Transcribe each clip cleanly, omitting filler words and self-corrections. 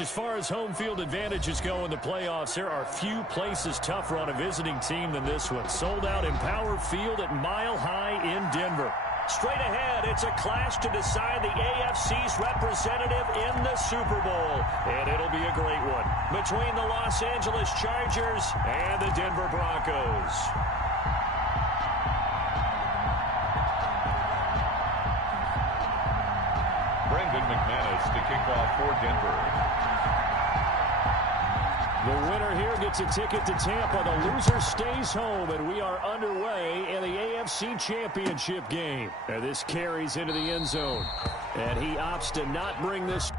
As far as home field advantages go in the playoffs, there are few places tougher on a visiting team than this one. Sold out Empower Field at Mile High in Denver. Straight ahead, it's a clash to decide the AFC's representative in the Super Bowl. And it'll be a great one between the Los Angeles Chargers and the Denver Broncos. Brendan McManus to kick off for Denver. The winner here gets a ticket to Tampa. The loser stays home, and we are underway in the AFC Championship game. And this carries into the end zone. And he opts to not bring this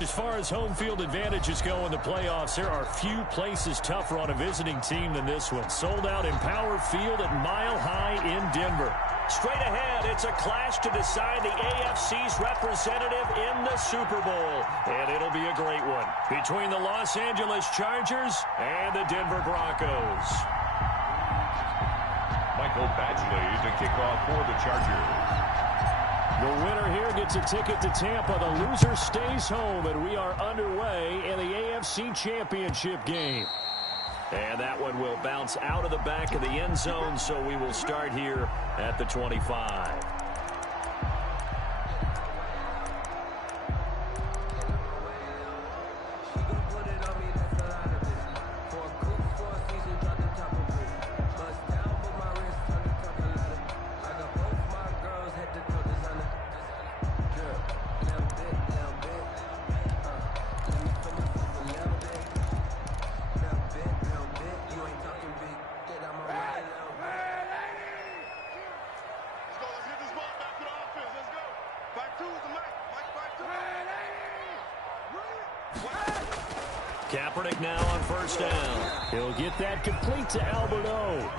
As far as home field advantages go in the playoffs, there are few places tougher on a visiting team than this one. Sold out Empower Field at Mile High in Denver. Straight ahead, it's a clash to decide the AFC's representative in the Super Bowl. And it'll be a great one between the Los Angeles Chargers and the Denver Broncos. Michael Badgley to kick off for the Chargers. The winner here gets a ticket to Tampa. The loser stays home, and we are underway in the AFC Championship game. And that one will bounce out of the back of the end zone, so we will start here at the 25. Kaepernick now on first down. He'll get that complete to Alberto.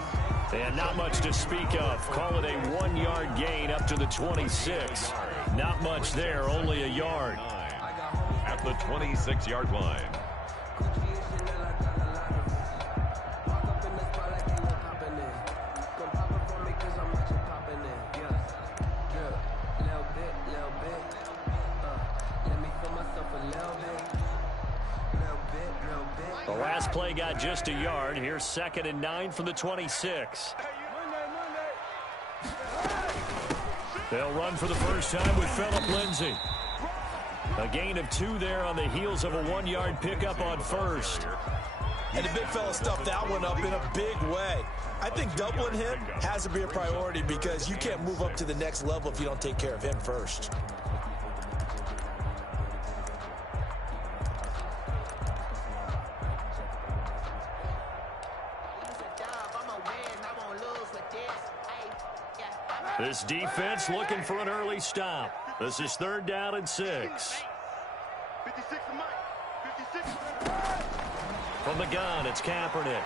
And not much to speak of. Call it a 1-yard gain up to the 26. Not much there, only a yard. At the 26-yard line. The last play got just a yard. Here's 2nd and 9 from the 26. They'll run for the first time with Phillip Lindsay. A gain of 2 there on the heels of a 1-yard pickup on first. And the big fella stuffed that one up in a big way. I think doubling him has to be a priority because you can't move up to the next level if you don't take care of him first. This defense looking for an early stop. This is 3rd down and 6. From the gun, it's Kaepernick.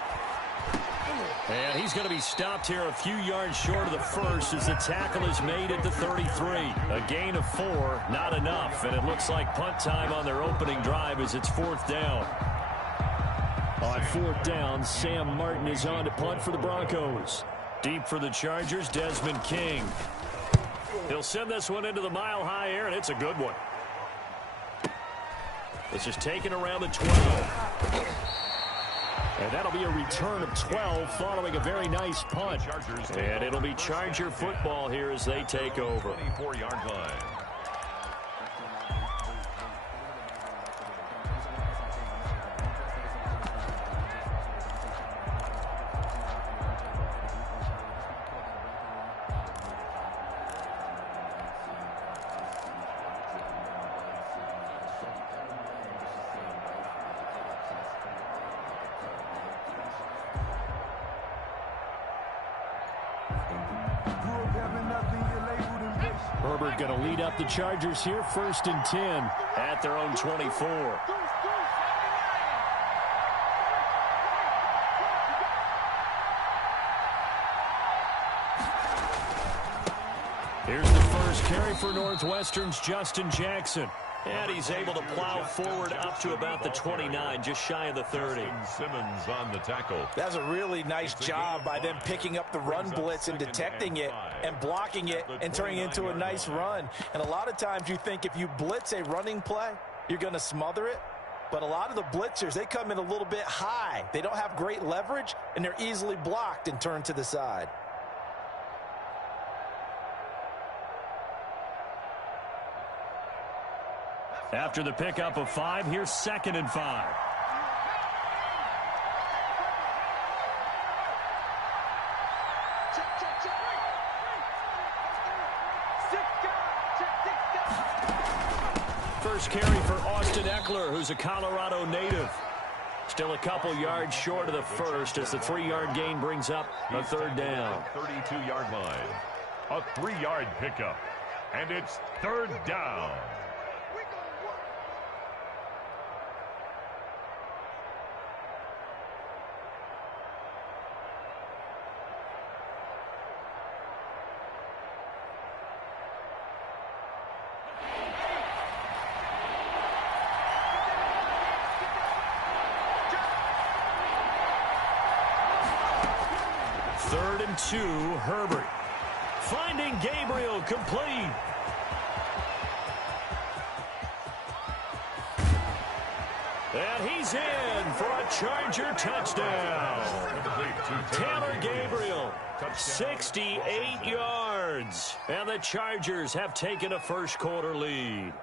And he's going to be stopped here a few yards short of the first as the tackle is made at the 33. A gain of 4, not enough. And it looks like punt time on their opening drive as it's 4th down. On 4th down, Sam Martin is on to punt for the Broncos. Deep for the Chargers, Desmond King. He'll send this one into the mile-high air, and it's a good one. This is taken around the 12. And that'll be a return of 12 following a very nice punt. And it'll be Charger football here as they take over. 24-yard line. Herbert going to lead up the Chargers here, 1st and 10 at their own 24. Here's the first carry for Northwestern's Justin Jackson. And he's able to plow forward up to about the 29, just shy of the 30. Simmons on the tackle. That's a really nice job by them picking up the run blitz and detecting it and blocking it and turning it into a nice run. And a lot of times you think if you blitz a running play, you're going to smother it. But a lot of the blitzers, they come in a little bit high. They don't have great leverage, and they're easily blocked and turned to the side. After the pickup of 5, here's 2nd and 5. First carry for Austin Eckler, who's a Colorado native. Still a couple yards short of the first as the 3-yard gain brings up a 3rd down. 32-yard line. A 3-yard pickup. And it's 3rd down. 3rd and 2, Herbert. Finding Gabriel, complete. And he's in for a Charger touchdown. Taylor Gabriel, 68 yards. And the Chargers have taken a first-quarter lead.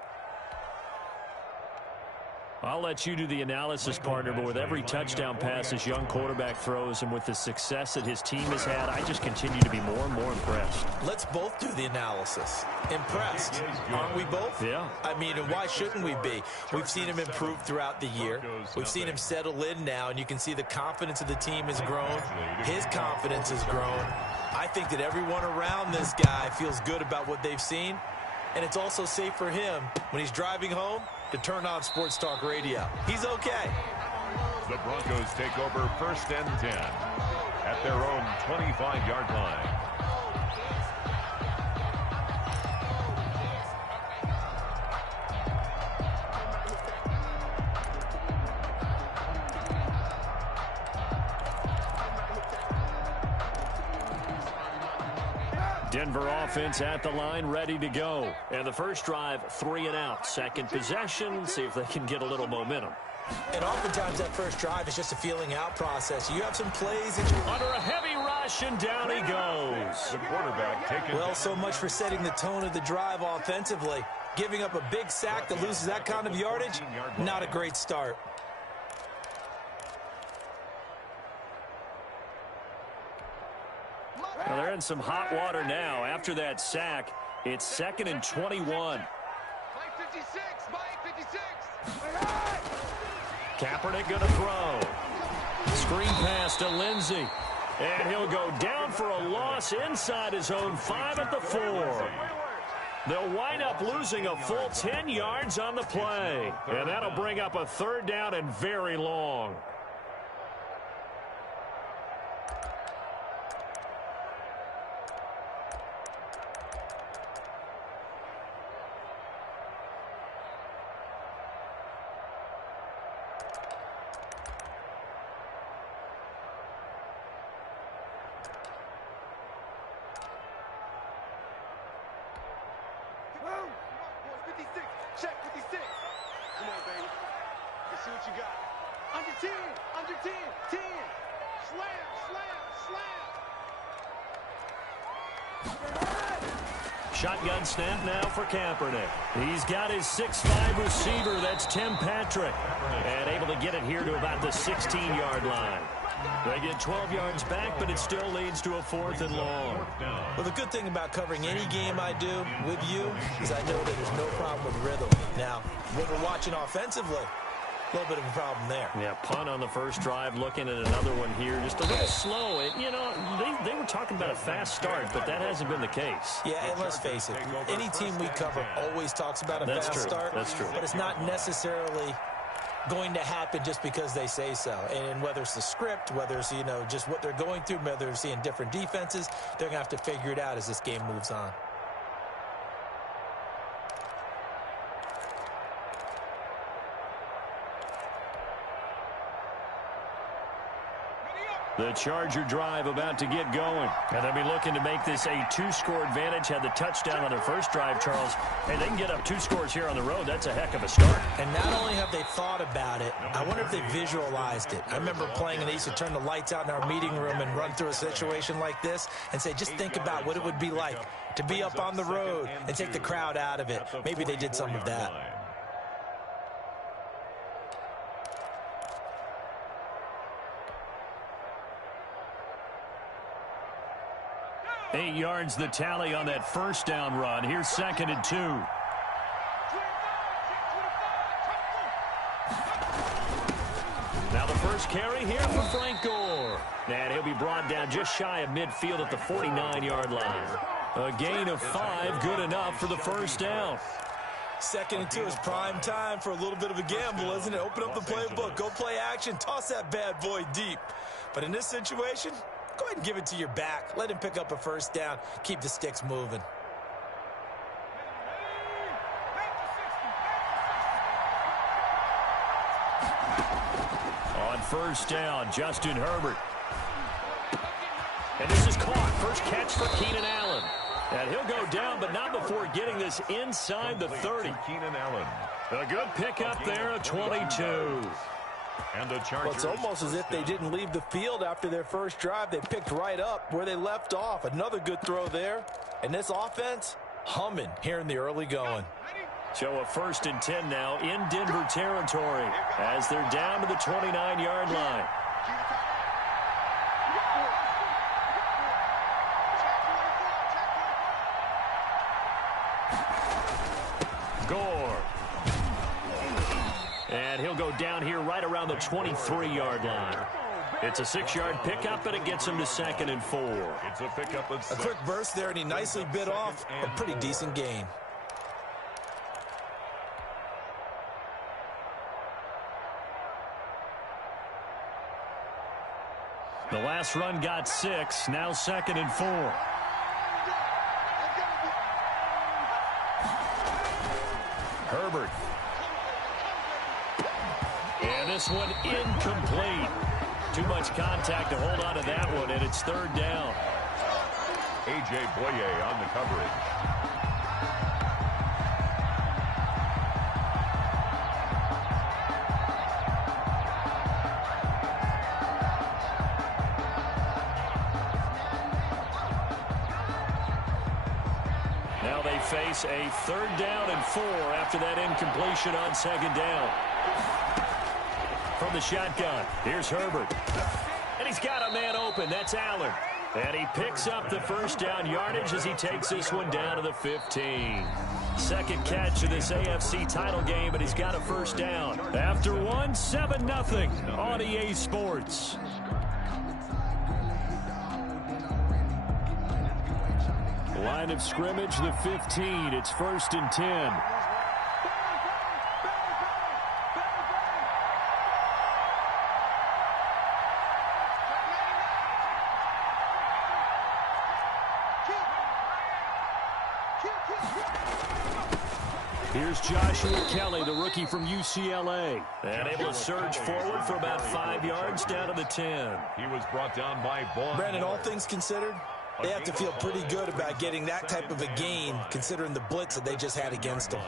I'll let you do the analysis, partner, but with every touchdown pass this young quarterback throws and with the success that his team has had, I just continue to be more and more impressed. Let's both do the analysis. Impressed. Aren't we both? Yeah. I mean, and why shouldn't we be? We've seen him improve throughout the year. We've seen him settle in now, and you can see the confidence of the team has grown. His confidence has grown. I think that everyone around this guy feels good about what they've seen, and it's also safe for him when he's driving home to turn on Sports Talk Radio. He's okay. The Broncos take over 1st and 10 at their own 25-yard line. Denver offense at the line, ready to go. And the first drive, 3 and out. Second possession, see if they can get a little momentum. And oftentimes that first drive is just a feeling out process. You have some plays that you under a heavy rush, and down he goes. The quarterback taken. Well, so much for setting the tone of the drive offensively. Giving up a big sack that loses that kind of yardage, not a great start. Well, they're in some hot water now. After that sack, it's 2nd and 21. Kaepernick going to throw. Screen pass to Lindsey. And he'll go down for a loss inside his own 5 at the 4. They'll wind up losing a full 10 yards on the play. And that'll bring up a 3rd down and very long. Check 56. Come on, baby. Let's see what you got. Under 10. Under 10. 10. Slam. Slam. Slam. Shotgun snap now for Kaepernick. He's got his 6'5 receiver. That's Tim Patrick. And able to get it here to about the 16-yard line. They get 12 yards back, but it still leads to a 4th and long. Well, the good thing about covering any game I do with you is I know that there's no problem with rhythm. Now, when we're watching offensively, a little bit of a problem there. Yeah, punt on the first drive, looking at another one here. Just a little slow. You know, they were talking about a fast start, but that hasn't been the case. Yeah, and let's face it, any team we cover always talks about a fast start. That's true. But it's not necessarily going to happen just because they say so. And whether it's the script, whether it's, you know, just what they're going through, whether they're seeing different defenses, they're going to have to figure it out as this game moves on. The Charger drive about to get going. And they'll be looking to make this a 2-score advantage. Had the touchdown on their first drive, Charles. Hey, they can get up 2 scores here on the road. That's a heck of a start. And not only have they thought about it, I wonder if they visualized it. I remember playing and they used to turn the lights out in our meeting room and run through a situation like this and say, just think about what it would be like to be up on the road and take the crowd out of it. Maybe they did some of that. 8 yards the tally on that first down run. Here's 2nd and 2. Now the first carry here for Frank Gore. And he'll be brought down just shy of midfield at the 49-yard line. A gain of 5, good enough for the first down. 2nd and 2 is prime time for a little bit of a gamble, isn't it? Open up the playbook, go play action, toss that bad boy deep. But in this situation, go ahead and give it to your back. Let him pick up a first down. Keep the sticks moving. On first down, Justin Herbert. And this is caught. First catch for Keenan Allen. And he'll go down, but not before getting this inside the 30. Keenan Allen. A good pickup there, a 22. And the Chargers. Well, it's almost as if they didn't leave the field after their first drive. They picked right up where they left off. Another good throw there. And this offense, humming here in the early going. So a 1st and 10 now in Denver territory as they're down to the 29-yard line. Gore. And he'll go down here right around the 23-yard line. It's a 6-yard pickup, and it gets him to 2nd and 4. It's a pickup of 6. A quick burst there, and he nicely bit off a pretty decent gain. The last run got 6, now 2nd and 4. Herbert. And this one incomplete. Too much contact to hold on to that one, and it's 3rd down. A.J. Boye on the coverage. Now they face a 3rd down and 4 after that incompletion on 2nd down. From the shotgun, here's Herbert. And he's got a man open. That's Allen. And he picks up the 1st down yardage as he takes this one down to the 15. 2nd catch of this AFC title game, and he's got a 1st down. After one, 7-0 on EA Sports. Line of scrimmage, the 15. It's 1st and 10. Here's Joshua Kelly, the rookie from UCLA. And able to surge forward for about 5 yards down to the 10. He was brought down by Vaughn. Brandon, all things considered, they have to feel pretty good about getting that type of a gain, considering the blitz that they just had against them.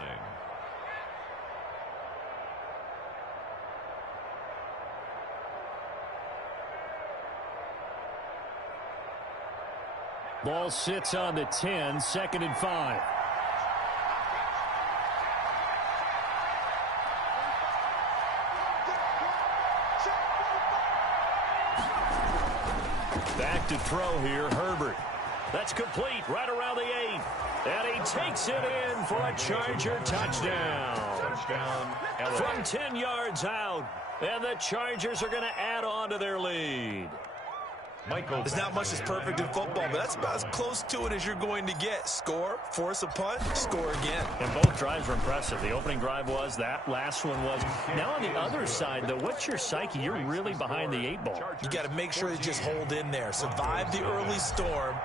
Ball sits on the 10, 2nd and 5. Back to throw here, Herbert. That's complete right around the 8. And he takes it in for a Charger touchdown. From 10 yards out. And the Chargers are going to add on to their lead. There's not much that's perfect in football, but that's about as close to it as you're going to get. Score, force a punt, score again. And both drives were impressive. The opening drive was, that last one was. Now on the other side, though, what's your psyche? You're really behind the 8 ball. You got to make sure you just hold in there. Survive the early storm,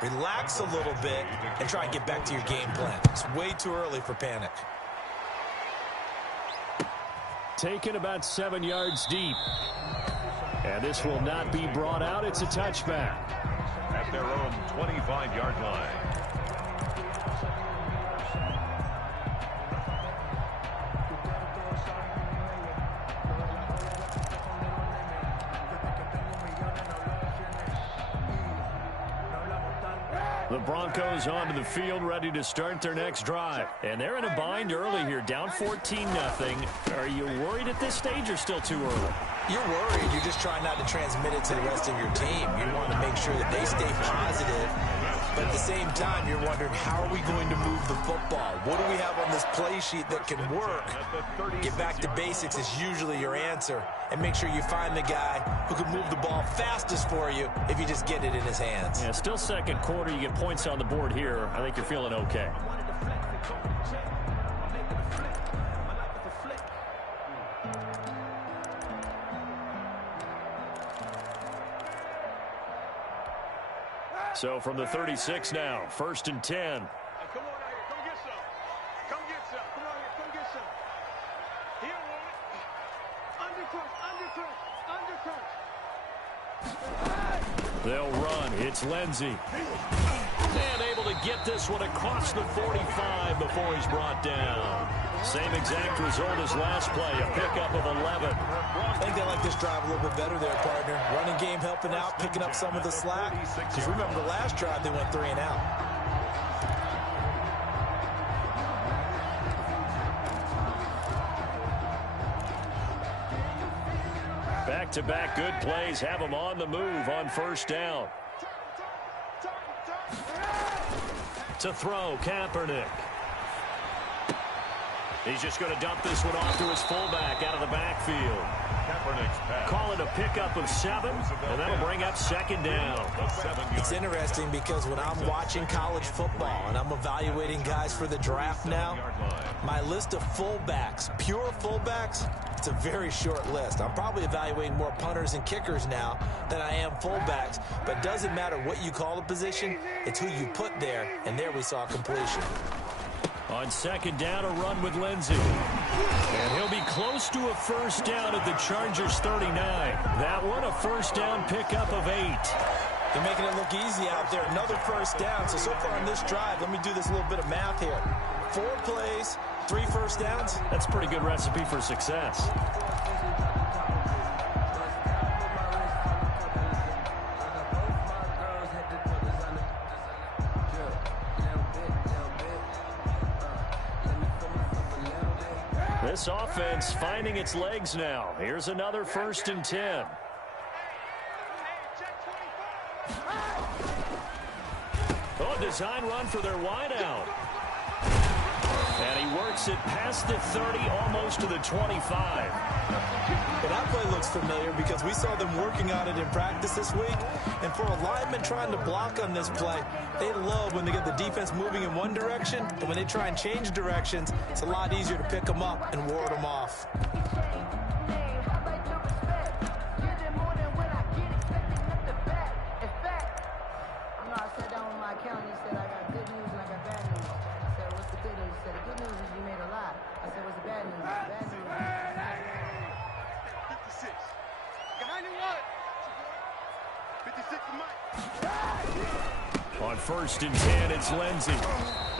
relax a little bit, and try and get back to your game plan. It's way too early for panic. Taken about 7 yards deep. And this will not be brought out. It's a touchback. At their own 25-yard line. The Broncos onto the field, ready to start their next drive. And they're in a bind early here, down 14-0. Are you worried at this stage or still too early? You're worried. You're just trying not to transmit it to the rest of your team. You want to make sure that they stay positive. But at the same time, you're wondering, how are we going to move the football? What do we have on this play sheet that can work? Get back to basics is usually your answer. And make sure you find the guy who can move the ball fastest for you if you just get it in his hands. Yeah, still second quarter. You get points on the board here. I think you're feeling okay. So from the 36 now, 1st and 10. Hey, come on out here. Come get some. Come get some. Come on here. Come get some. He don't want it. Undercrunch. Undercrunch. Undercrunch. They'll run. It's Lindsey. And able to get this one across the 45 before he's brought down. Same exact result as last play, a pickup of 11. I think they like this drive a little bit better there, partner. Running game helping out, picking up some of the slack. Because remember the last drive, they went 3 and out. Back-to-back good plays have them on the move on first down. To throw, Kaepernick. He's just going to dump this one off to his fullback out of the backfield. Kaepernick's pass. Call it a pickup of 7, and that'll bring up second down. It's interesting because when I'm watching college football and I'm evaluating guys for the draft now, my list of fullbacks, pure fullbacks, it's a very short list. I'm probably evaluating more punters and kickers now than I am fullbacks, but it doesn't matter what you call the position, it's who you put there, and there we saw completion. On second down, a run with Lindsey. And he'll be close to a first down at the Chargers 39. That one, a first down pickup of 8. They're making it look easy out there. Another first down. So far on this drive, let me do this little bit of math here. 4 plays, 3 first downs. That's a pretty good recipe for success. This offense finding its legs now. Here's another 1st and 10. Oh, design run for their wideout. And he works it past the 30, almost to the 25. And that play looks familiar because we saw them working on it in practice this week. And for a lineman trying to block on this play, they love when they get the defense moving in one direction. And when they try and change directions, it's a lot easier to pick them up and ward them off. On 1st and 10, it's Lindsey.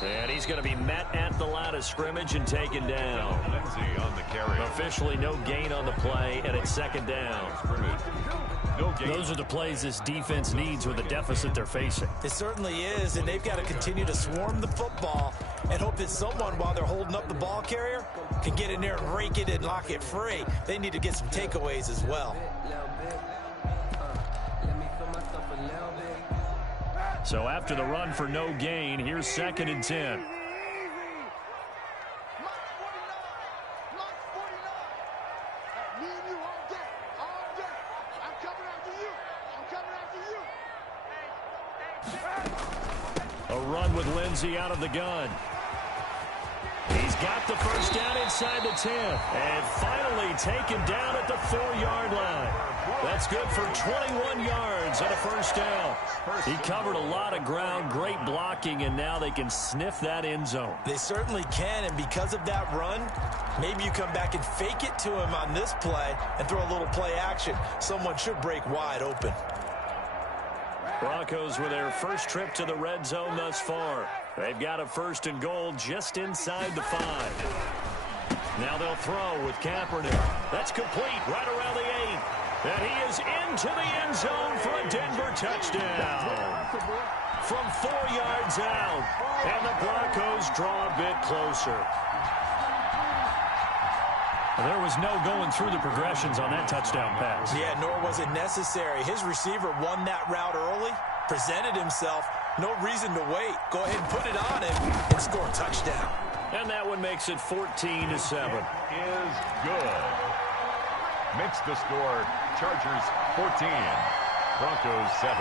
And he's going to be met at the line of scrimmage and taken down. Lindsey on the carry. Officially no gain on the play, and it's second down. No gain. Those are the plays this defense needs with the deficit they're facing. It certainly is, and they've got to continue to swarm the football and hope that someone, while they're holding up the ball carrier, can get in there and rake it and lock it free. They need to get some takeaways as well. So after the run for no gain, here's 2nd and 10. A run with Lindsey out of the gun. He's got the first down inside the 10. And finally taken down at the 4-yard line. That's good for 21 yards and a first down. He covered a lot of ground, great blocking, and now they can sniff that end zone. They certainly can, and because of that run, maybe you come back and fake it to him on this play and throw a little play action. Someone should break wide open. Broncos with their first trip to the red zone thus far. They've got a 1st and goal just inside the 5. Now they'll throw with Kaepernick. That's complete right around the 8. And he is into the end zone for a Denver touchdown. From 4 yards out. And the Broncos draw a bit closer. There was no going through the progressions on that touchdown pass. Yeah, nor was it necessary. His receiver won that route early, presented himself. No reason to wait. Go ahead and put it on him and score a touchdown. And that one makes it 14-7. Is good. Makes the score Chargers 14, Broncos 7.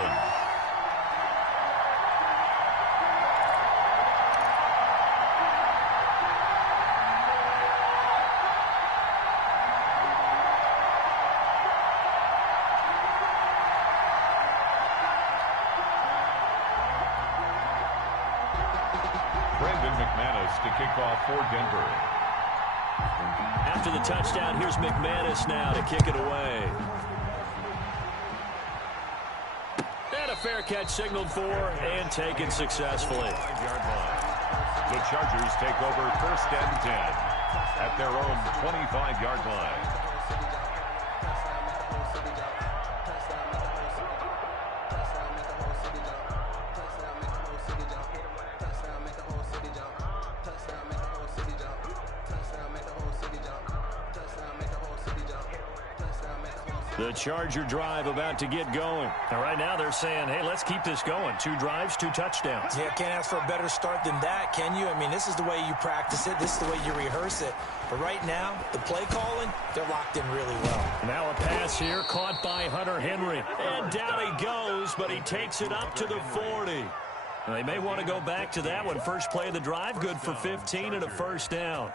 To kick off for Denver. After the touchdown, here's McManus now to kick it away. fair catch signaled for and taken successfully. The Chargers take over 1st and 10 at their own 25-yard line. The Charger drive about to get going. And right now they're saying, hey, let's keep this going. 2 drives, 2 touchdowns. Yeah, can't ask for a better start than that, can you? I mean, this is the way you practice it. This is the way you rehearse it. But right now, the play calling, they're locked in really well. Now a pass here caught by Hunter Henry. And down he goes, but he takes it up to the 40. Now, they may want to go back to that one. First play of the drive, good for 15 and a first down.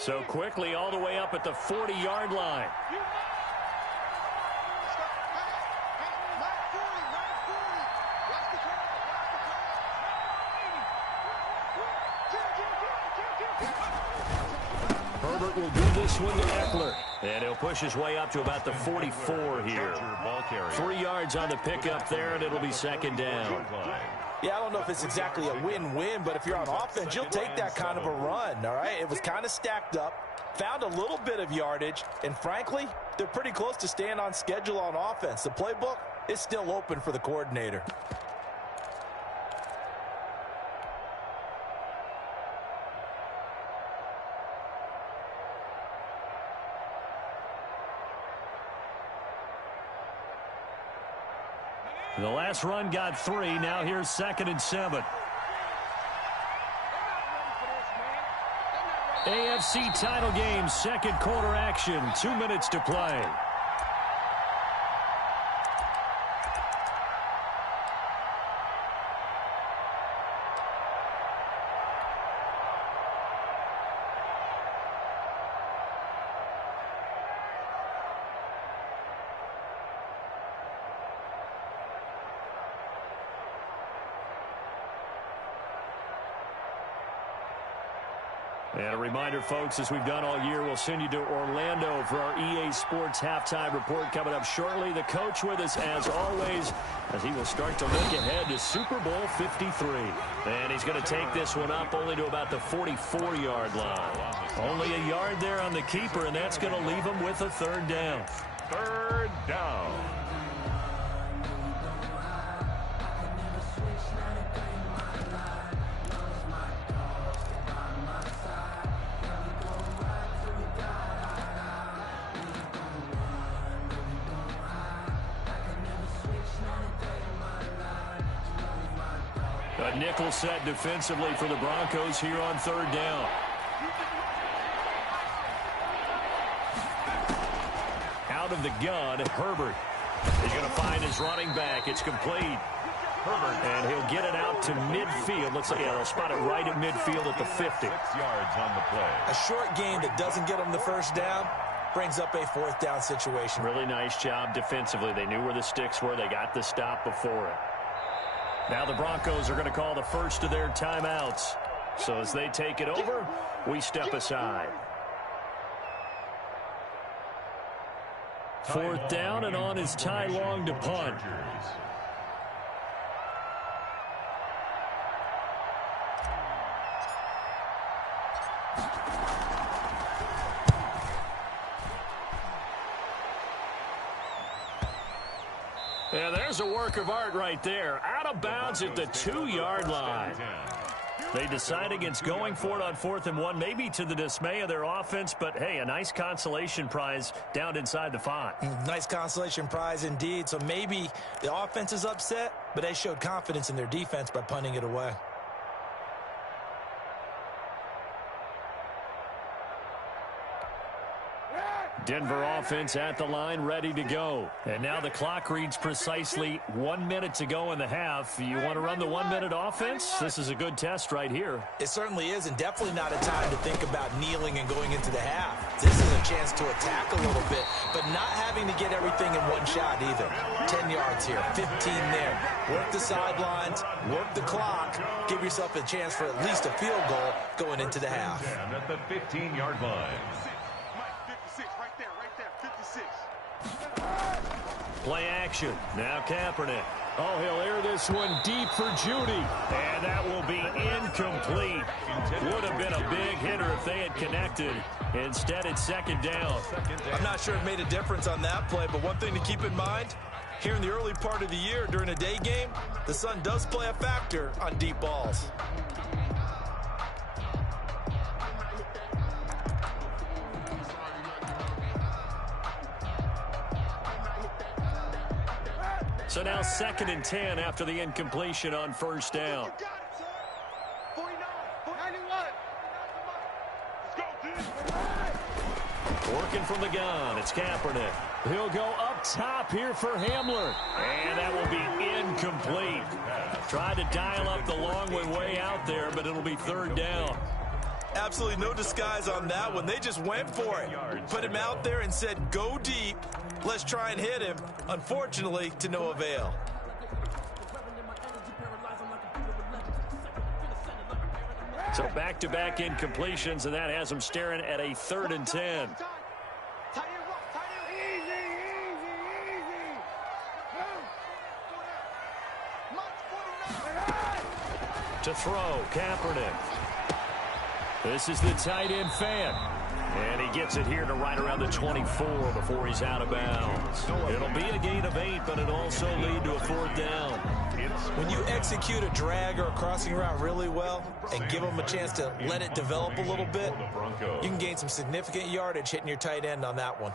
So quickly all the way up at the 40-yard line. Herbert will give this one to Eckler. And he'll push his way up to about the 44 here. 3 yards on the pickup there, and it'll be 2nd down. Yeah, I don't know if it's exactly a win-win, but if you're on offense, you'll take that kind of a run, all right? It was kind of stacked up, found a little bit of yardage, and frankly, they're pretty close to staying on schedule on offense. The playbook is still open for the coordinator. The last run got 3. Now here's 2nd and 7. AFC title game, 2nd quarter action. 2 minutes to play. And a reminder, folks, as we've done all year, we'll send you to Orlando for our EA Sports halftime report coming up shortly. The coach with us, as always, as he will start to look ahead to Super Bowl 53. And he's going to take this one up only to about the 44-yard line. Only a yard there on the keeper, and that's going to leave him with a 3rd down. 3rd down. A nickel set defensively for the Broncos here on 3rd down. Out of the gun, Herbert. He's going to find his running back. It's complete. Herbert, and he'll get it out to midfield. Looks like they'll spot it right at midfield at the 50. 6 yards on the play. A short game that doesn't get them the 1st down brings up a 4th down situation. Really nice job defensively. They knew where the sticks were. They got the stop before it. Now the Broncos are going to call the first of their timeouts. So as they take it over, we step aside. 4th down, and on is Ty Long to punt. Yeah, there's a work of art right there. Out of bounds at the 2-yard line. They decide against going for it on 4th and 1, maybe to the dismay of their offense, but hey, a nice consolation prize down inside the 5. Nice consolation prize indeed. So maybe the offense is upset, but they showed confidence in their defense by punting it away. Denver offense at the line, ready to go. And now the clock reads precisely 1 minute to go in the half. You want to run the 1 minute offense? This is a good test right here. It certainly is, and definitely not a time to think about kneeling and going into the half. This is a chance to attack a little bit, but not having to get everything in one shot either. 10 yards here, 15 there. Work the sidelines, work the clock. Give yourself a chance for at least a field goal going into the half. And at the 15-yard line. Play action. Now Kaepernick. Oh, he'll air this one deep for Judy. And that will be incomplete. Would have been a big hitter if they had connected. Instead, it's second down. I'm not sure it made a difference on that play, but one thing to keep in mind, here in the early part of the year during a day game, the sun does play a factor on deep balls. So now 2nd and 10 after the incompletion on first down. Working from the gun, it's Kaepernick. He'll go up top here for Hamler. And that will be incomplete. Tried to dial up the long one way out there, but it'll be 3rd down. Absolutely no disguise on that one. They just went for it. Put him out there and said, go deep. Let's try and hit him. Unfortunately, to no avail. So back-to-back incompletions, and that has them staring at a 3rd and 10. To throw, Kaepernick. This is the tight end fan. And he gets it here to right around the 24 before he's out of bounds. It'll be a gain of 8, but it'll also lead to a 4th down. When you execute a drag or a crossing route really well and give them a chance to let it develop a little bit, you can gain some significant yardage hitting your tight end on that one.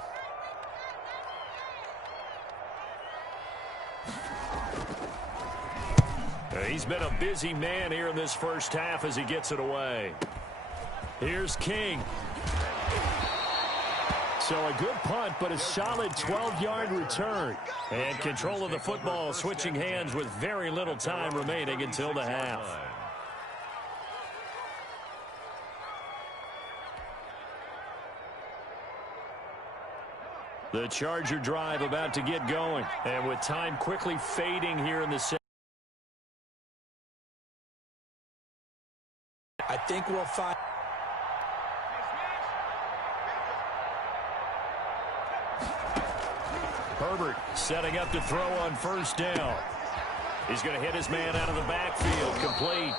He's been a busy man here in this first half as he gets it away. Here's King. So a good punt, but a solid 12-yard return. And control of the football switching hands with very little time remaining until the half. The Charger drive about to get going. And with time quickly fading here in the second. I think we'll find. Herbert setting up to throw on first down. He's going to hit his man out of the backfield. Complete.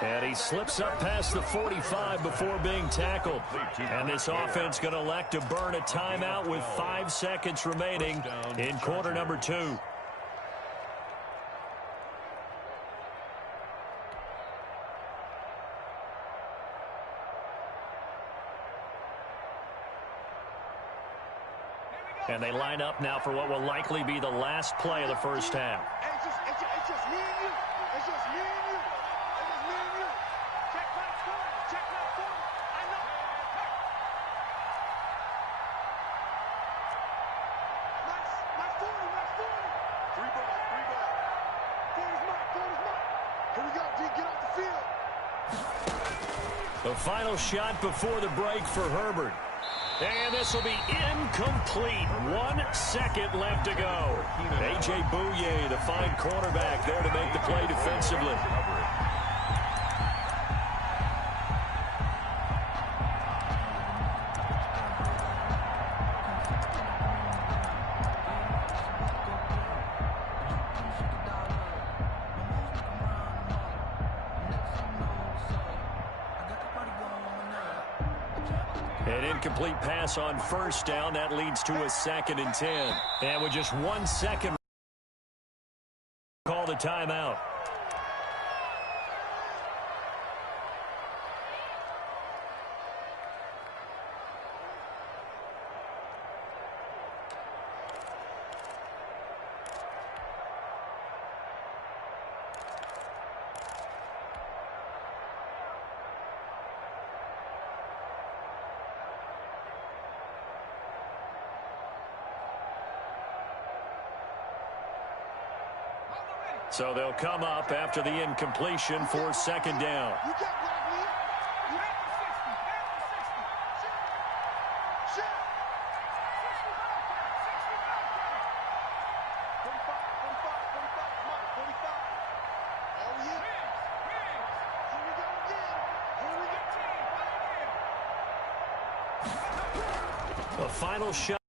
And he slips up past the 45 before being tackled. And this offense going to elect to burn a timeout with 5 seconds remaining in quarter number 2. And they line up now for what will likely be the last play of the first half. It's just me and you. It's just me and you. It's just me and you. Check back forward. Check back forward. I know. My 40. 3 ball. 40's mine. Here we go, D. Get off the field. The final shot before the break for Herbert. And this will be incomplete. 1 second left to go. A.J. Bouye, the fine cornerback, there to make the play defensively. An incomplete pass on first down. That leads to a 2nd and 10. And with just 1 second, call the timeout. So they'll come up after the incompletion for second down. The final shot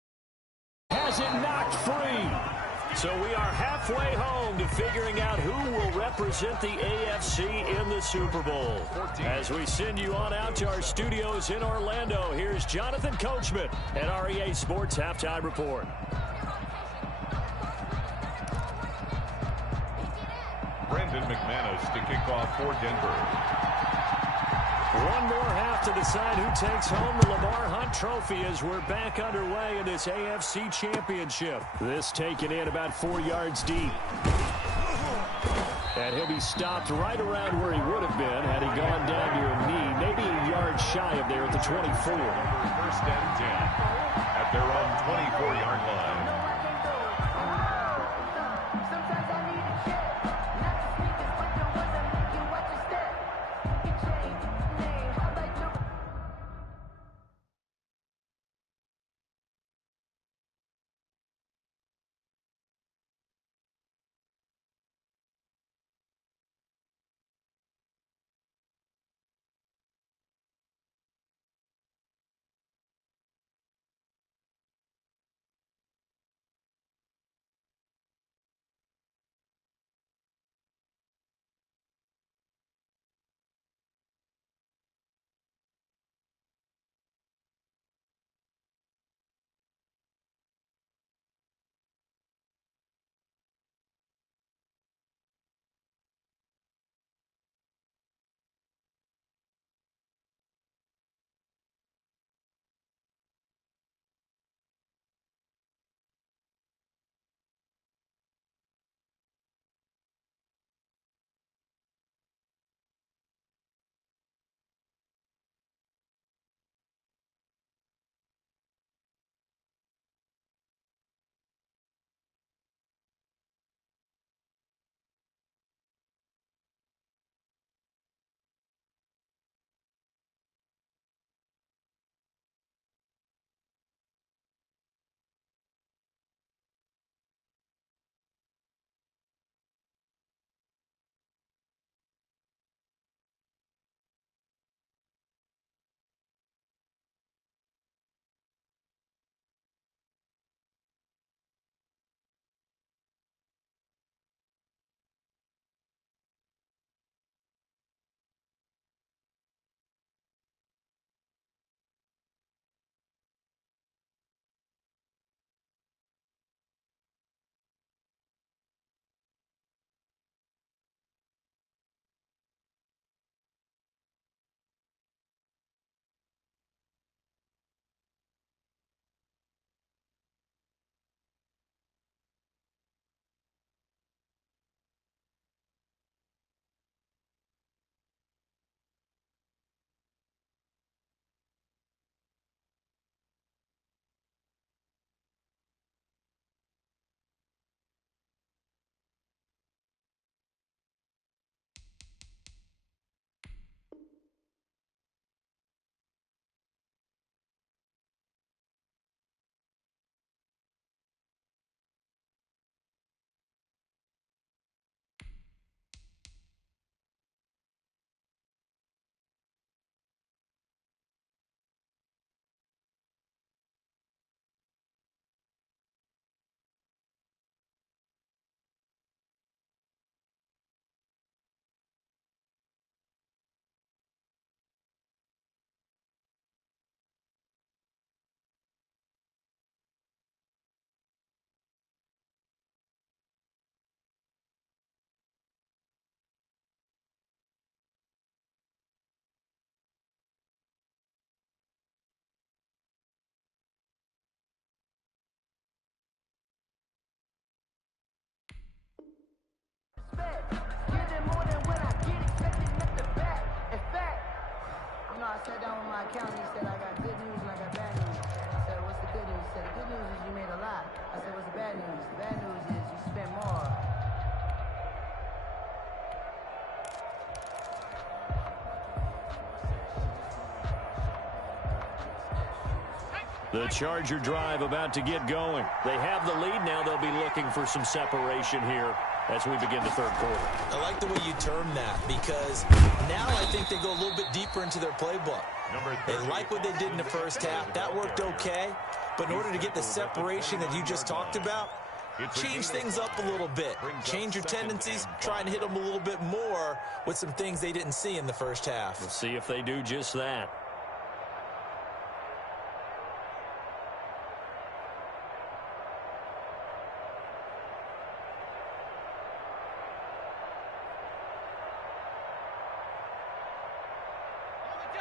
has it knocked free. So we are halfway home to figuring out who will represent the AFC in the Super Bowl. As we send you on out to our studios in Orlando, here's Jonathan Coachman at REA Sports Halftime Report. Brandon McManus to kick off for Denver. One more half to decide who takes home the Lamar Hunt Trophy as we're back underway in this AFC Championship. This taken in about 4 yards deep. And he'll be stopped right around where he would have been had he gone down to a knee, maybe a yard shy of there at the 24. First and 10 at their own 24-yard line. I sat down with my accountant. He said, I got good news and I got bad news. I said, what's the good news? He said, the good news is you made a lot. I said, what's the bad news? The bad news is you spent more. The Charger drive about to get going. They have the lead now. They'll be looking for some separation here as we begin the third quarter. I like the way you term that because now I think they go a little bit deeper into their playbook. They like what they did in the first half. That worked okay. But in order to get the separation that you just talked about, change things up a little bit. Change your tendencies. Try and hit them a little bit more with some things they didn't see in the first half. We'll see if they do just that.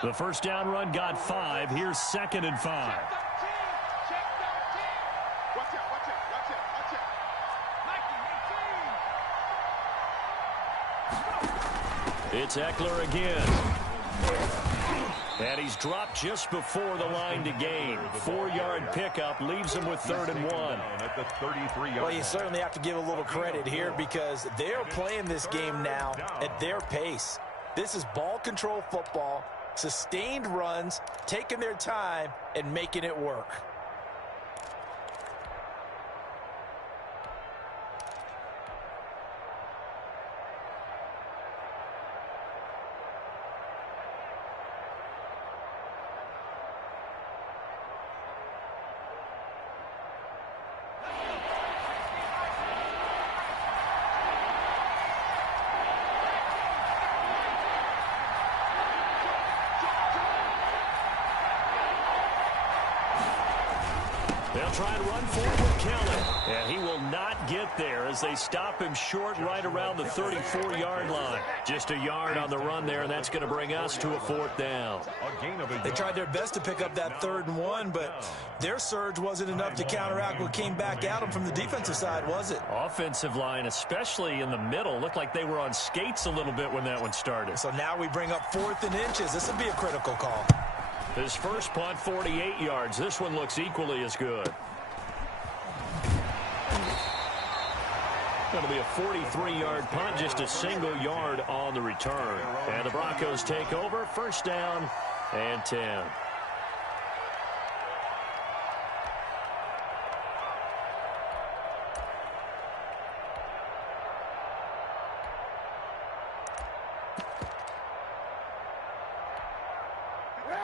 The first down run got 5. Here's 2nd and 5. It's Eckler again. And he's dropped just before the line to gain. 4-yard pickup leaves him with 3rd and 1. At the 33-yard well, you certainly have to give a little credit here because they're playing this game now at their pace. This is ball control football. Sustained runs, taking their time, and making it work. They'll try and run forward with Kelly. And he will not get there as they stop him short right around the 34-yard line. Just a yard on the run there, and that's going to bring us to a 4th down. They tried their best to pick up that 3rd and 1, but their surge wasn't enough to counteract what came back at them from the defensive side, was it? Offensive line, especially in the middle, looked like they were on skates a little bit when that one started. So now we bring up 4th and inches. This would be a critical call. His first punt, 48 yards. This one looks equally as good. Going to be a 43-yard punt, just a single yard on the return. And the Broncos take over, 1st down and 10.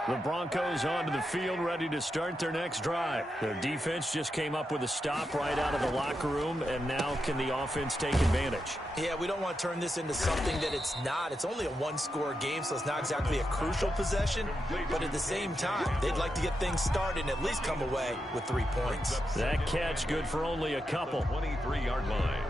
The Broncos onto the field, ready to start their next drive. Their defense just came up with a stop right out of the locker room, and now can the offense take advantage? Yeah, we don't want to turn this into something that it's not. It's only a 1-score game, so it's not exactly a crucial possession. But at the same time, they'd like to get things started and at least come away with 3 points. That catch good for only a couple. 23-yard line.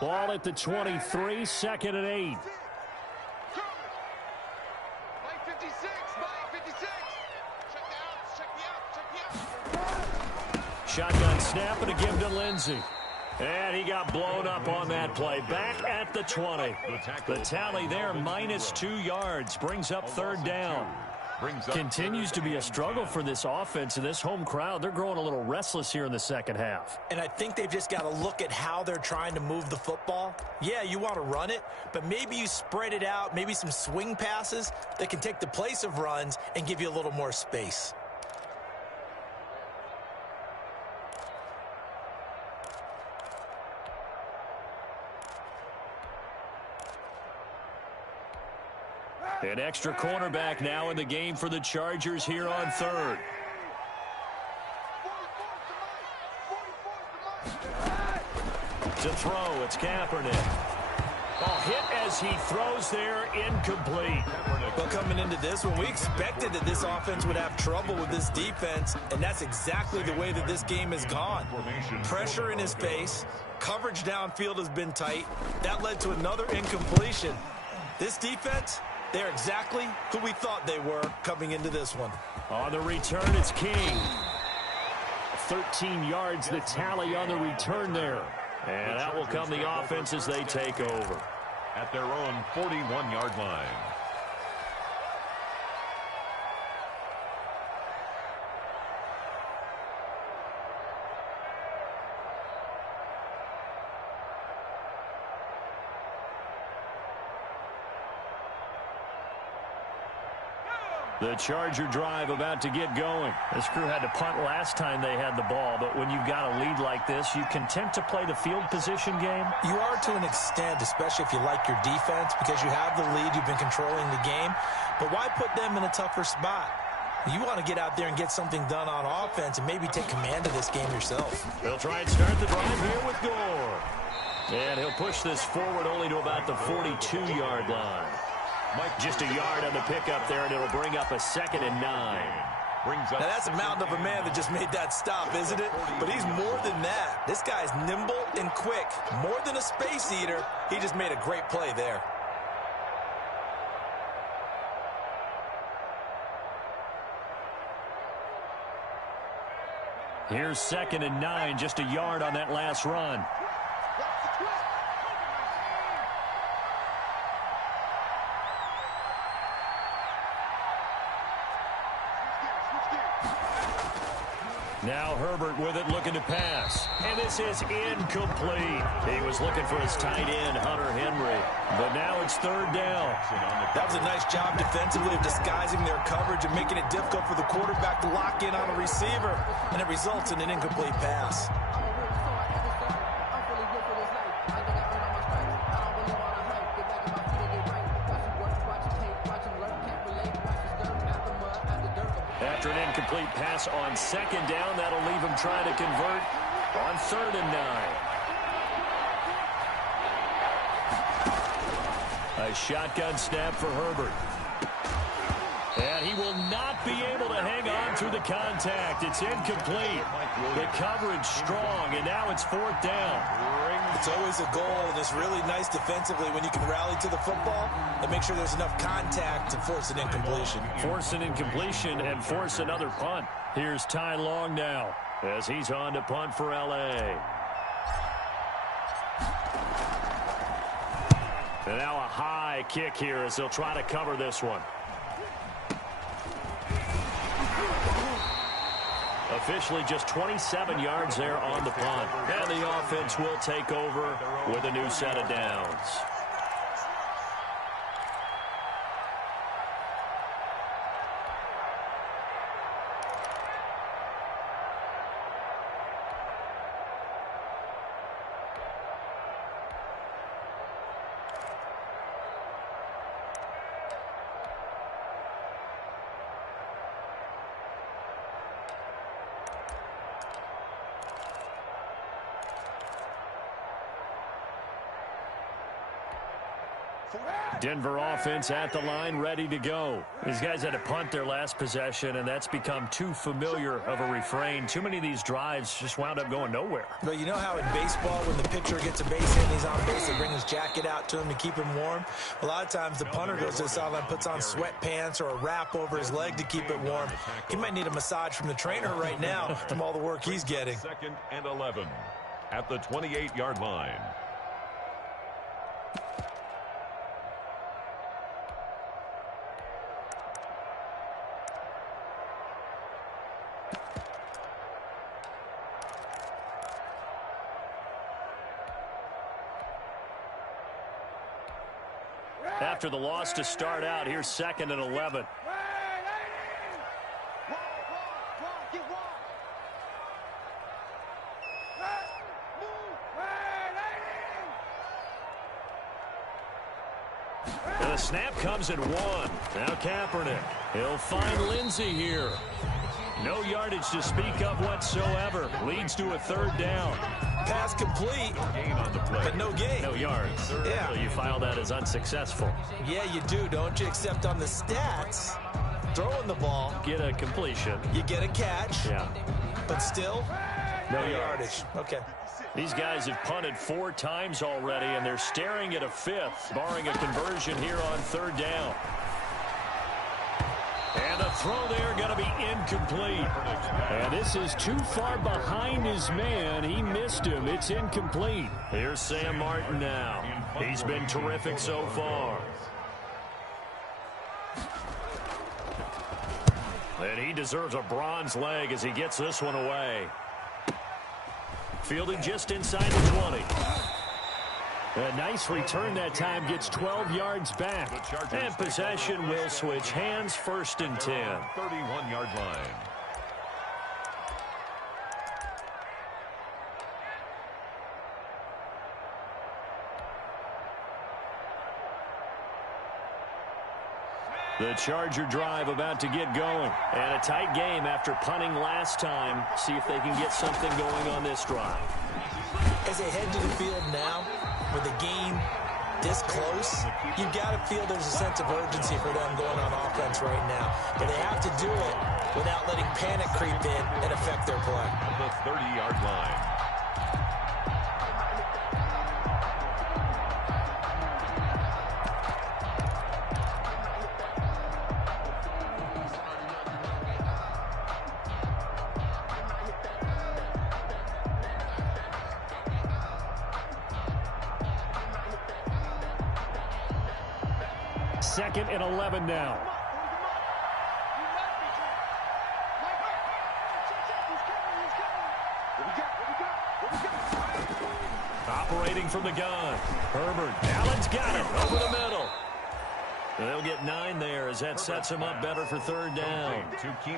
Ball at the 23, 2nd and 8. Shotgun snap and a give to Lindsey. And he got blown up on that play. Back at the 20. The tally there, -2 yards. Brings up 3rd down. Continues to be a struggle for this offense and this home crowd. They're growing a little restless here in the 2nd half. And I think they've just got to look at how they're trying to move the football. Yeah, you want to run it, but maybe you spread it out, maybe some swing passes that can take the place of runs and give you a little more space. An extra cornerback now in the game for the Chargers here on 3rd. To throw, it's Kaepernick. Hit as he throws there, incomplete. But coming into this one, we expected that this offense would have trouble with this defense, and that's exactly the way that this game has gone. Pressure in his face, coverage downfield has been tight. That led to another incompletion. This defense, they're exactly who we thought they were coming into this one. On the return, it's King. 13 yards, the tally on the return there. And out will come the offense as they take over. At their own 41-yard line. The Charger drive about to get going. This crew had to punt last time they had the ball, but when you've got a lead like this, you content to play the field position game? You are to an extent, especially if you like your defense, because you have the lead, you've been controlling the game. But why put them in a tougher spot? You want to get out there and get something done on offense and maybe take command of this game yourself. They'll try and start the drive here with Gore. And he'll push this forward only to about the 42-yard line. Just a yard on the pickup there, and it'll bring up a 2nd and 9. Now that's a mountain of a man that just made that stop, isn't it? But he's more than that. This guy's nimble and quick. More than a space eater, he just made a great play there. Here's 2nd and 9, just a yard on that last run. Now Herbert with it, looking to pass. And this is incomplete. He was looking for his tight end, Hunter Henry. But now it's 3rd down. That was a nice job defensively of disguising their coverage and making it difficult for the quarterback to lock in on a receiver. And it results in an incomplete pass. After an incomplete pass on 2nd down, that'll leave him trying to convert on 3rd and 9. A shotgun snap for Herbert. And he will not be able to hang on through the contact. It's incomplete. The coverage strong, and now it's 4th down. It's always a goal, and it's really nice defensively when you can rally to the football and make sure there's enough contact to force an incompletion. Force an incompletion and force another punt. Here's Ty Long now as he's on to punt for L.A. And now a high kick here as they'll try to cover this one. Officially just 27 yards there on the punt. And the offense will take over with a new set of downs. Denver offense at the line, ready to go. These guys had to punt their last possession, and that's become too familiar of a refrain. Too many of these drives just wound up going nowhere. But you know how in baseball, when the pitcher gets a base hit and he's on base, they bring his jacket out to him to keep him warm? A lot of times the punter goes to the sideline, puts on sweatpants or a wrap over his leg to keep it warm. He might need a massage from the trainer right now from all the work he's getting. 2nd and 11 at the 28-yard line. After the loss to start out, here's 2nd and 11. And the snap comes at 1. Now Kaepernick. He'll find Lindsey here. No yardage to speak of whatsoever. Leads to a 3rd down. Pass complete, but no gain. No yards. Yeah. So you file that as unsuccessful. Yeah, you do, don't you? Except on the stats, throwing the ball, Get a completion. you get a catch, Yeah. but still, No yardage. Okay. These guys have punted 4 times already, and they're staring at a 5th, barring a conversion here on 3rd down. And the throw there going to be incomplete. And this is too far behind his man. He missed him. It's incomplete. Here's Sam Martin now. He's been terrific so far. And he deserves a bronze leg as he gets this one away. Fielding just inside the 20. A nice return that time, gets 12 yards back. And possession will switch hands, 1st and 10. 31-yard line. The Charger drive about to get going. And a tight game after punting last time. See if they can get something going on this drive. As they head to the field now, with the game this close, you've got to feel there's a sense of urgency for them going on offense right now. But they have to do it without letting panic creep in and affect their play. On the 30-yard line. Second and 11 now. Operating from the gun. Herbert. Allen's got it over the middle. And they'll get 9 there as that sets him up better for 3rd down.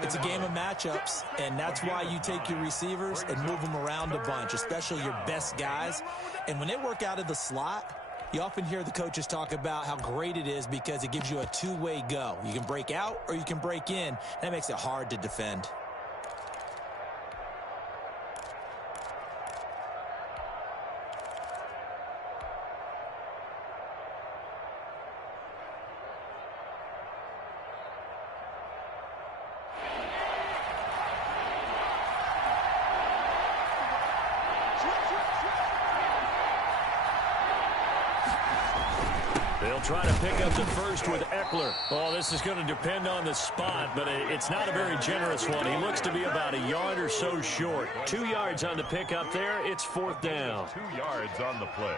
It's a game of matchups, and that's why you take your receivers and move them around a bunch, especially your best guys. And when they work out of the slot, you often hear the coaches talk about how great it is because it gives you a two-way go. You can break out or you can break in. That makes it hard to defend. They'll try to pick up the first with Eckler. Oh, this is going to depend on the spot, but it's not a very generous one. He looks to be about a yard or so short. 2 yards on the pickup there. It's 4th down. 2 yards on the play.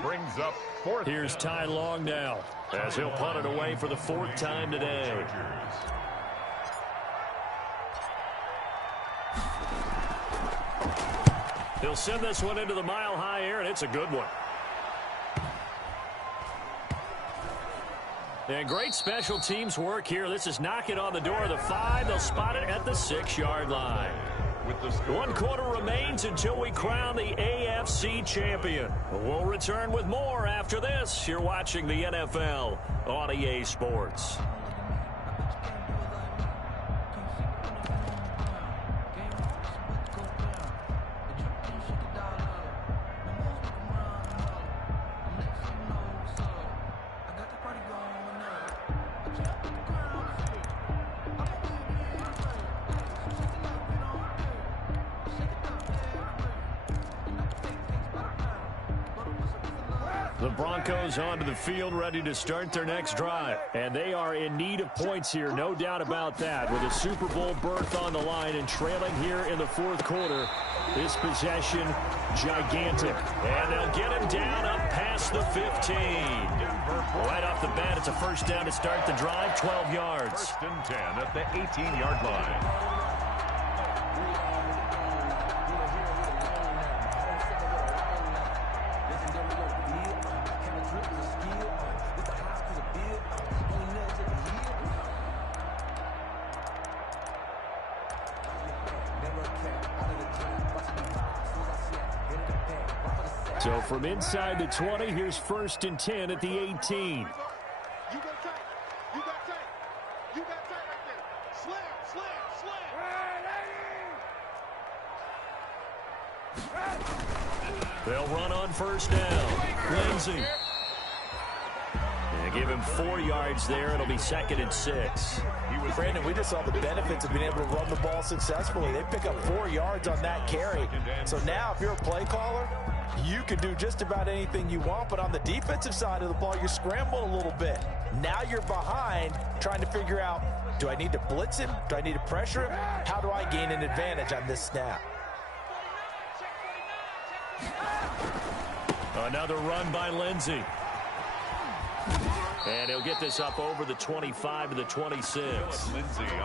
Brings up 4th. Here's Ty Long now as he'll punt it away for the 4th time today. He'll send this one into the mile-high air, and it's a good one. And great special teams work here. This is knocking on the door of the 5. They'll spot it at the 6-yard line. With the 1 quarter remains until we crown the AFC champion. We'll return with more after this. You're watching the NFL on EA Sports. The Broncos onto the field, ready to start their next drive. And they are in need of points here, no doubt about that. With a Super Bowl berth on the line and trailing here in the 4th quarter, this possession gigantic. And they'll get him down up past the 15. Right off the bat, it's a 1st down to start the drive, 12 yards. 1st and 10 at the 18-yard line. So from inside the 20, here's 1st and 10 at the 18. You got tight. You got tight. You got tight right there. Slam. They'll run on 1st down. Lindsey. Give him 4 yards there. It'll be 2nd and 6. Brandon, we just saw the benefits of being able to run the ball successfully. They pick up 4 yards on that carry. So now if you're a play caller, you can do just about anything you want. But on the defensive side of the ball, you're scrambling a little bit. Now you're behind trying to figure out Do I need to blitz him? Do I need to pressure him? How do I gain an advantage on this snap? Another run by Lindsey. And he'll get this up over the 25 to the 26.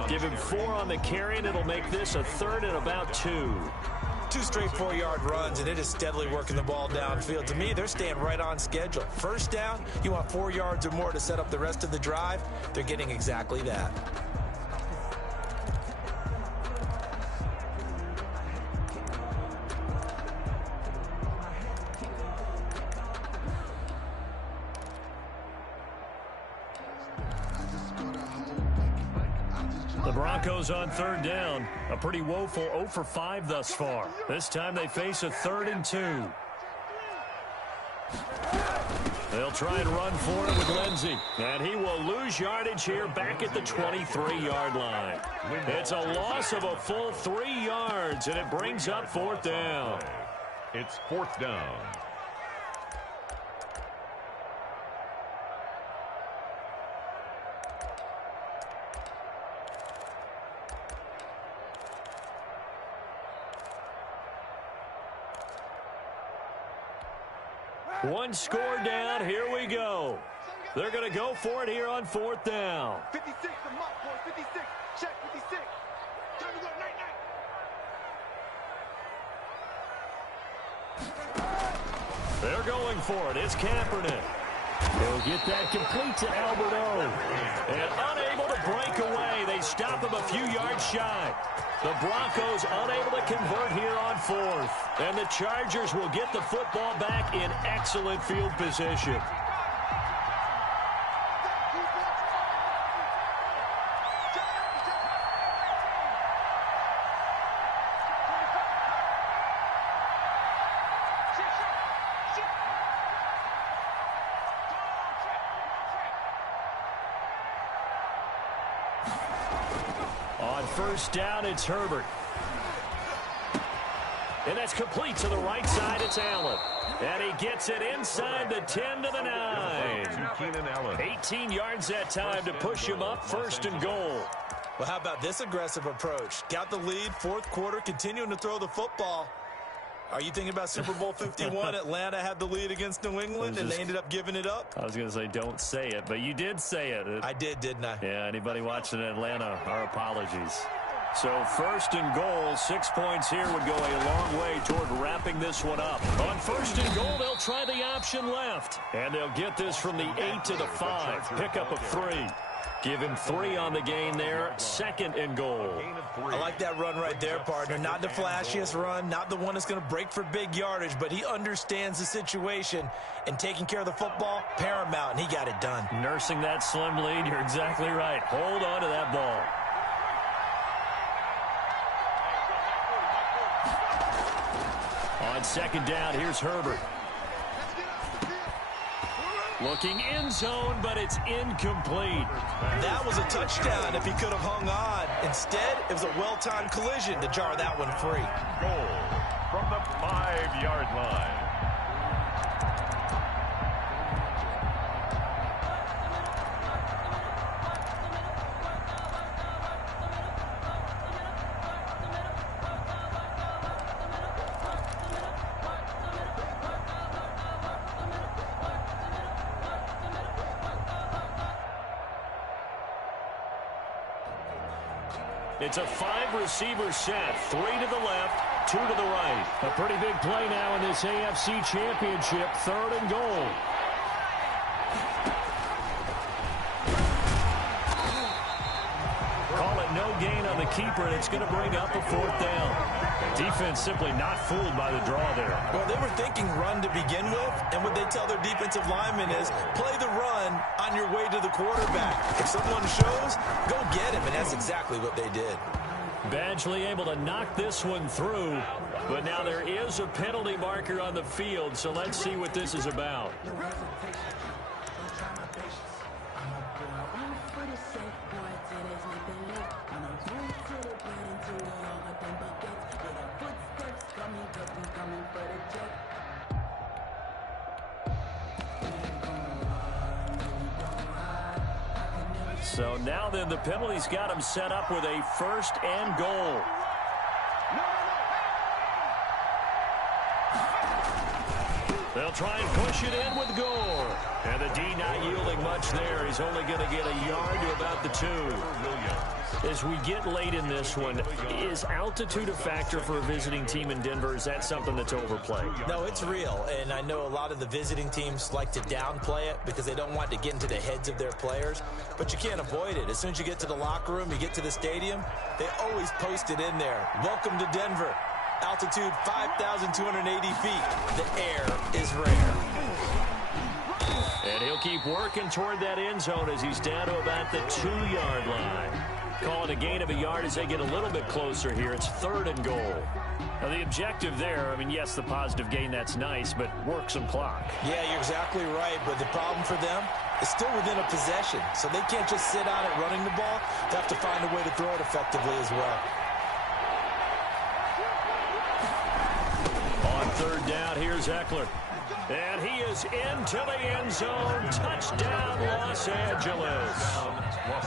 Give him 4 on the carry, and it'll make this a 3rd and about 2. 2 straight 4-yard runs, and it is steadily working the ball downfield. To me, they're staying right on schedule. First down, you want 4 yards or more to set up the rest of the drive. They're getting exactly that. The Broncos on 3rd down. A pretty woeful 0 for 5 thus far. This time they face a 3rd and 2. They'll try and run for it with Lindsey. And he will lose yardage here back at the 23-yard line. It's a loss of a full 3 yards, and it brings up 4th down. It's 4th down. One score down. Here we go. They're going to go for it here on 4th down. 56, the mark, boys. 56. Check 56. Time to go. Night, night. They're going for it. It's Kaepernick. He'll get that complete to Alberto. And unable to break away. They stop him a few yards shy. The Broncos unable to convert here on 4th. And the Chargers will get the football back in excellent field position. On 1st down, it's Herbert. And that's complete to the right side. It's Allen. And he gets it inside the 10 to the 9. 18 yards that time to push him up 1st and goal. Well, how about this aggressive approach? Got the lead, 4th quarter, continuing to throw the football. Are you thinking about Super Bowl 51? Atlanta had the lead against New England, and they ended up giving it up? I was going to say don't say it, but you did say it. I did, didn't I? Yeah, anybody watching Atlanta, our apologies. So 1st and goal, 6 points here would go a long way toward wrapping this one up. On 1st and goal, they'll try the option left. And they'll get this from the 8 to the 5. Pick up of 3. Give him 3 on the gain there. 2nd and goal. I like that run right there, partner. Not the flashiest run, not the one that's going to break for big yardage, but he understands the situation, and taking care of the football, paramount, and he got it done. Nursing that slim lead, you're exactly right. Hold on to that ball. On 2nd down, here's Herbert. Looking end zone, but it's incomplete. That was a touchdown if he could have hung on. Instead, it was a well-timed collision to jar that one free. Goal from the 5-yard line. It's a 5-receiver set, 3 to the left, 2 to the right. A pretty big play now in this AFC Championship, 3rd and goal. Call it no gain on the keeper, and it's going to bring up a 4th down. Defense simply not fooled by the draw there. Well, they were thinking run to begin with, and what they tell their defensive linemen is play the run on your way to the quarterback. If someone shows, go get him, and that's exactly what they did. Badgley able to knock this one through, but now there is a penalty marker on the field, so let's see what this is about. So now then, the penalty's got him set up with a 1st and goal. They'll try and push it in with Gore. And the D not yielding much there. He's only going to get a yard to about the 2. As we get late in this one, is altitude a factor for a visiting team in Denver? Is that something that's overplayed? No, it's real. And I know a lot of the visiting teams like to downplay it because they don't want to get into the heads of their players. But you can't avoid it. As soon as you get to the locker room, you get to the stadium, they always post it in there. Welcome to Denver. Altitude 5,280 feet. The air is rare. And he'll keep working toward that end zone as he's down to about the 2-yard line. Call it a gain of a yard as they get a little bit closer here. It's 3rd and goal. Now, the objective there, I mean, yes, the positive gain, that's nice, but work some clock. Yeah, you're exactly right, but the problem for them is still within a possession, so they can't just sit on it running the ball. They have to find a way to throw it effectively as well. On 3rd down, here's Eckler. And he is into the end zone. Touchdown, Los Angeles.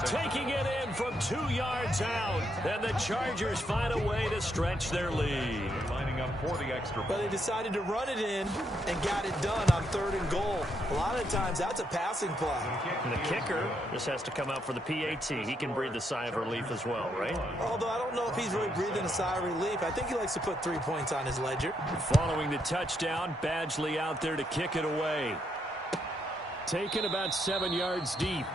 Taking it in from 2 yards out. And the Chargers find a way to stretch their lead. Lining up for the extra. But they decided to run it in and got it done on 3rd and goal. A lot of times, that's a passing play. And the kicker just has to come out for the PAT. He can breathe a sigh of relief as well, right? Although I don't know if he's really breathing a sigh of relief. I think he likes to put 3 points on his ledger. Following the touchdown, Badgley out there to kick it away. Taken about 7 yards deep.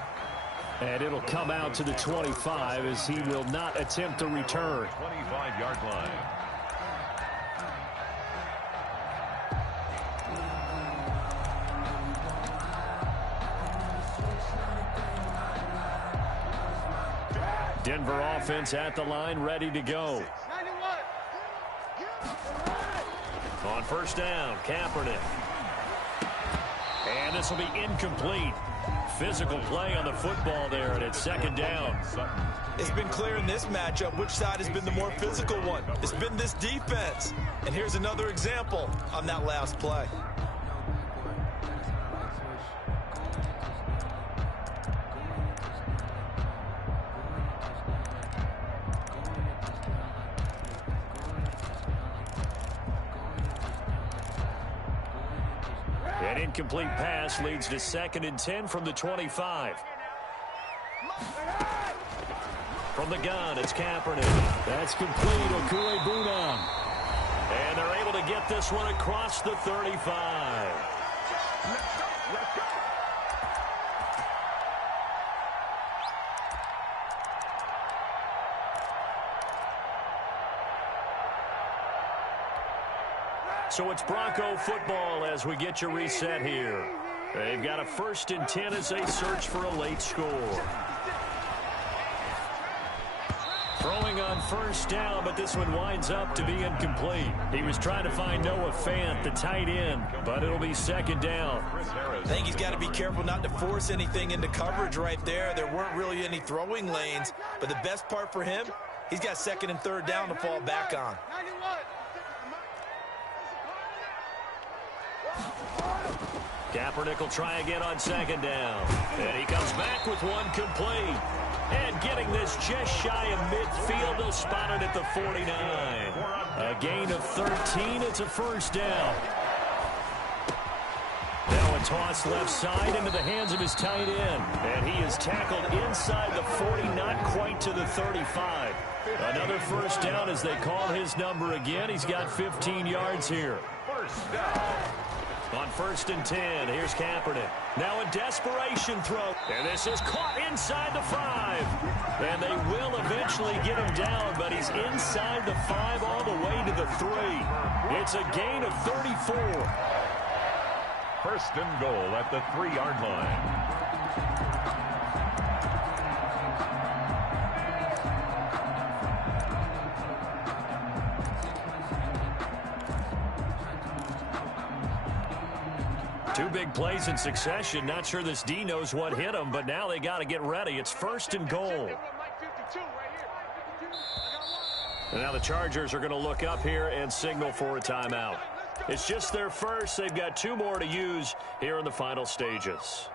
And it'll come out to the 25 as he will not attempt to return. 25-yard line. Denver offense at the line, ready to go. On 1st down, Kaepernick. And this will be incomplete. Physical play on the football there, and it's 2nd down. It's been clear in this matchup which side has been the more physical one. It's been this defense. And here's another example on that last play. An incomplete pass leads to 2nd and 10 from the 25. From the gun, it's Kaepernick. That's complete. Okuegbunam. And they're able to get this one across the 35. So it's Bronco football as we get you reset here. They've got a 1st and 10 as they search for a late score. Throwing on 1st down, but this one winds up to be incomplete. He was trying to find Noah Fant, the tight end, but it'll be 2nd down. I think he's got to be careful not to force anything into coverage right there. There weren't really any throwing lanes, but the best part for him, he's got 2nd and 3rd down to fall back on. Kaepernick will try again on 2nd down. And he comes back with one complete. And getting this just shy of midfield, they'll spot it at the 49. A gain of 13, it's a 1st down. Now a toss left side into the hands of his tight end. And he is tackled inside the 40, not quite to the 35. Another 1st down as they call his number again. He's got 15 yards here. 1st down. On 1st and 10, here's Kaepernick. Now a desperation throw. And this is caught inside the 5. And they will eventually get him down, but he's inside the 5 all the way to the 3. It's a gain of 34. 1st and goal at the 3-yard line. Two big plays in succession. Not sure this D knows what hit him, but now they got to get ready. It's 1st and goal. And now the Chargers are going to look up here and signal for a timeout. It's just their first. They've got 2 more to use here in the final stages.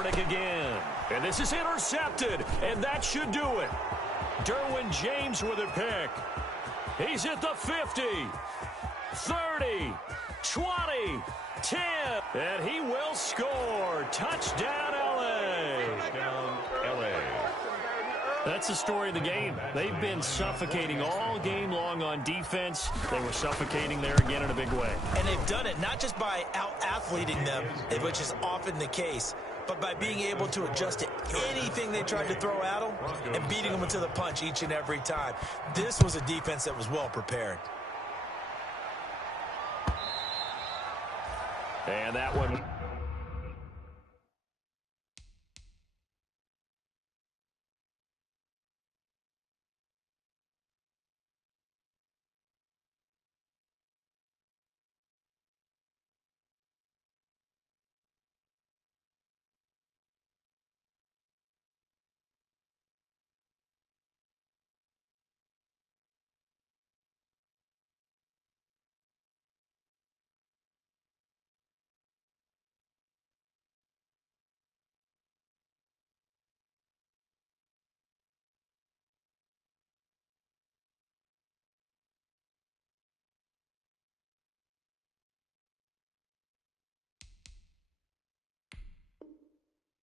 Kaepernick again. And this is intercepted, and that should do it. Derwin James with a pick. He's at the 50, 30, 20, 10, and he will score. Touchdown, L.A. Touchdown, L.A. That's the story of the game. They've been suffocating all game long on defense. They were suffocating there again in a big way. And they've done it not just by out-athleting them, which is often the case, but by being able to adjust to anything they tried to throw at them and beating them into the punch each and every time. This was a defense that was well prepared. And that one.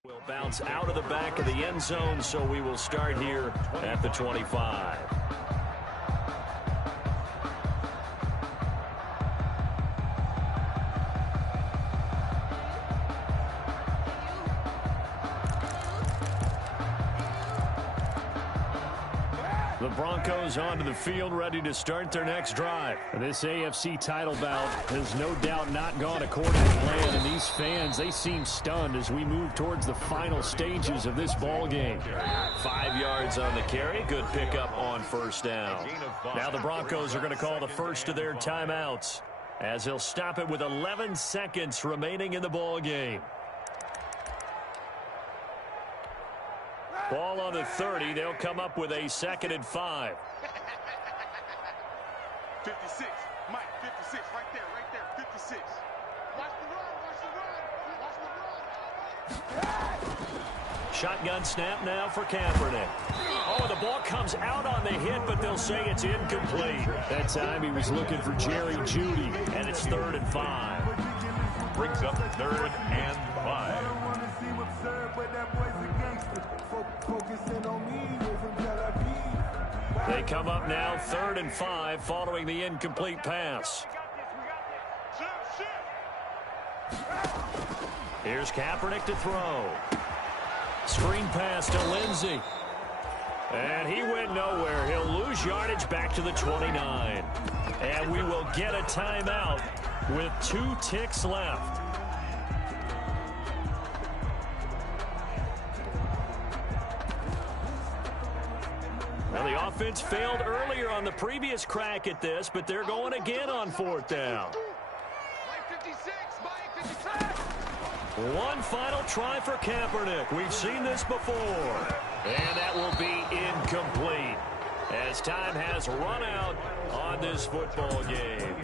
Will bounce out of the back of the end zone, so we will start here at the 25. The Broncos onto the field, ready to start their next drive. This AFC title bout has no doubt not gone according to plan, and these fans, they seem stunned as we move towards the final stages of this ball game. 5 yards on the carry, good pickup on first down. Now the Broncos are going to call the first of their timeouts, as they'll stop it with 11 seconds remaining in the ball game. Ball on the 30. They'll come up with a 2nd and 5. 56. Mike, 56. Right there. 56. Watch the run. Shotgun snap now for Kaepernick. Oh, the ball comes out on the hit, but they'll say it's incomplete. That time he was looking for Jerry Jeudy, and it's 3rd and 5. Brings up 3rd and 5. They come up now 3rd and 5 following the incomplete pass. Here's Kaepernick to throw. Screen pass to Lindsey. And he went nowhere. He'll lose yardage back to the 29. And we will get a timeout with 2 ticks left. Well, the offense failed earlier on the previous crack at this, but they're going again on 4th down. One final try for Kaepernick. We've seen this before. And that will be incomplete, as time has run out on this football game.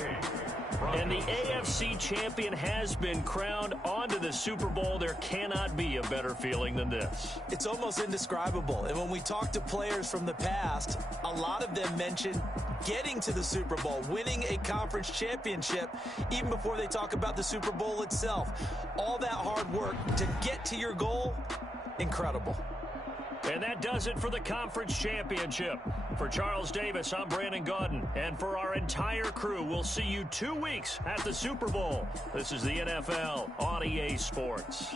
And the AFC champion has been crowned onto the Super Bowl. There cannot be a better feeling than this. It's almost indescribable. And when we talk to players from the past, a lot of them mention getting to the Super Bowl, winning a conference championship, even before they talk about the Super Bowl itself. All that hard work to get to your goal, incredible. And that does it for the conference championship. For Charles Davis, I'm Brandon Gaudin. And for our entire crew, we'll see you 2 weeks at the Super Bowl. This is the NFL on EA Sports.